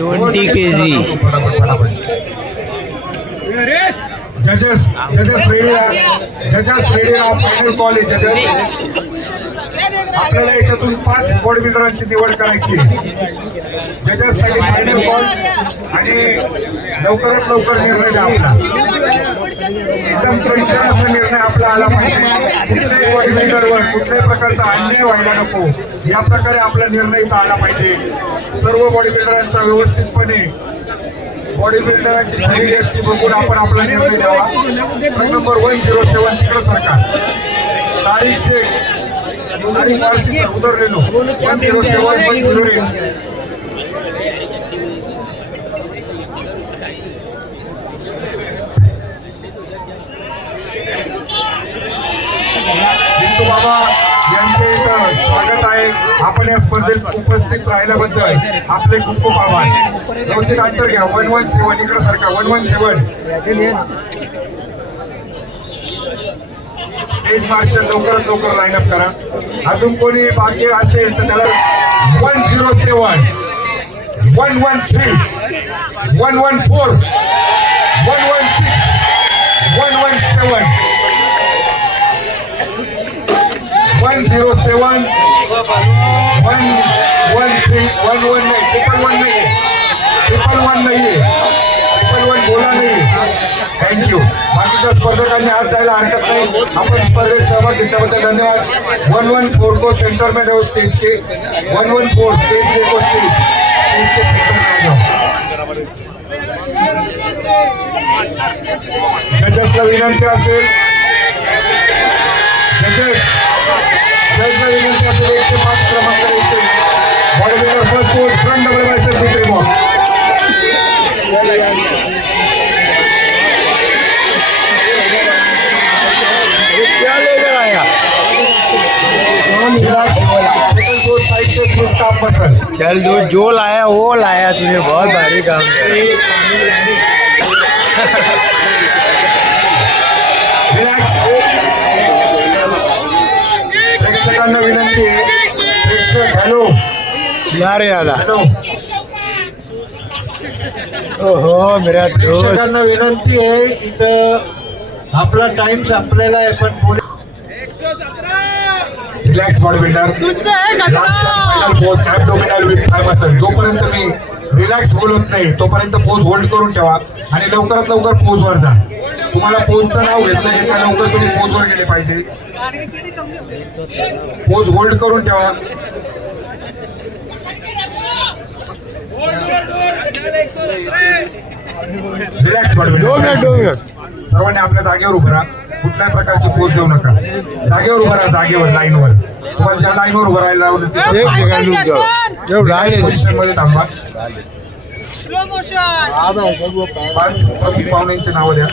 70 kg. जजेस ready राहा final call आहे जजेस. आपल्याला याच्यातून 5 बॉडी बिल्डरांची निवड करायची आहे. जजेससाठी फायनल कॉल आणि लवकरात लवकर निर्णय द्या आपला. एकदम कणखर असा निर्णय आपला आला पाहिजे. कुठल्याही बॉडी बिल्डरवर कुठल्याही प्रकारचा अन्याय व्हायला नको या प्रकारे आपला निर्णय इथं आला पाहिजे. सर्व बॉडी बिल्डरांचा व्यवस्थितपणे बॉडी बिल्डरांची शरीर यष्टी बघून आपण आपला निर्णय द्यावा. नंबर 107 तिकडं सरकार तारीख शेख तारीख वारसी सर उतरलेलो 107 108. बिंदू बाबा यांचे इथं स्वागत आहे. आपण या स्पर्धेत उपस्थित राहिल्याबद्दल आपले खूप खूप आभार. व्यवस्थित अंतर घ्या. 117 इकडे सारखा 117. स्टेज मार्शल लवकरात लवकर लाईन अप करा. अजून कोणी बाकी असेल तर त्याला 107 113 114 116 117 107 113 119 119 नाहीये 111 बोला नाही. थँक्यू. बाकीच्या स्पर्धकांनी आज जायला हरकत नाही. आपण स्पर्धेत सहभाग घेतल्याबद्दल धन्यवाद. 114 को सेंटर में जाओ स्टेज के 114 स्टेज देखो स्टेज के सेंटर में आ जाओ. जजेसला विनंती असेल जजला विनंती असेल 1 ते 5 क्रमांक द्यायचे. Body builder first post front double bicep with box. क्या लेकर आया? सेकंड पोस्ट साइड से स्लिप टॉप मसल. चल जो लाया वो लाया तूने, बहुत भारी काम रिलॅक्स. प्रेक्षकांना विनंती आहे. प्रेक्षक हॅलो यार याला. हॅलो ओहो मेरा दोस्त. प्रेक्षकांना विनंती आहे. इथं आपला टाइम संपलेला आहे पण relax body builder. Last final pose abdominal with thigh muscle. जोपर्यंत मी रिलॅक्स बोलत नाही तोपर्यंत पोज होल्ड करून ठेवा आणि लवकरात लवकर पोजवर जा. तुम्हाला पोजचं नाव घेतलं घेतलं लवकर तुम्ही पोजवर गेले पाहिजे. पोज होल्ड करून ठेवा. Relax body builder. सर्वांनी आपल्या जागेवर उभं राहा. कुठल्याही प्रकारची पोज देऊ नका. जागेवर उभं राहा. जागेवर लाईनवर तुम्हाला ज्या लाईनवर उभं राहायला लावलं तिथं पोझिशन मध्ये थांबा. 5 पाहुण्यांची नावं द्या.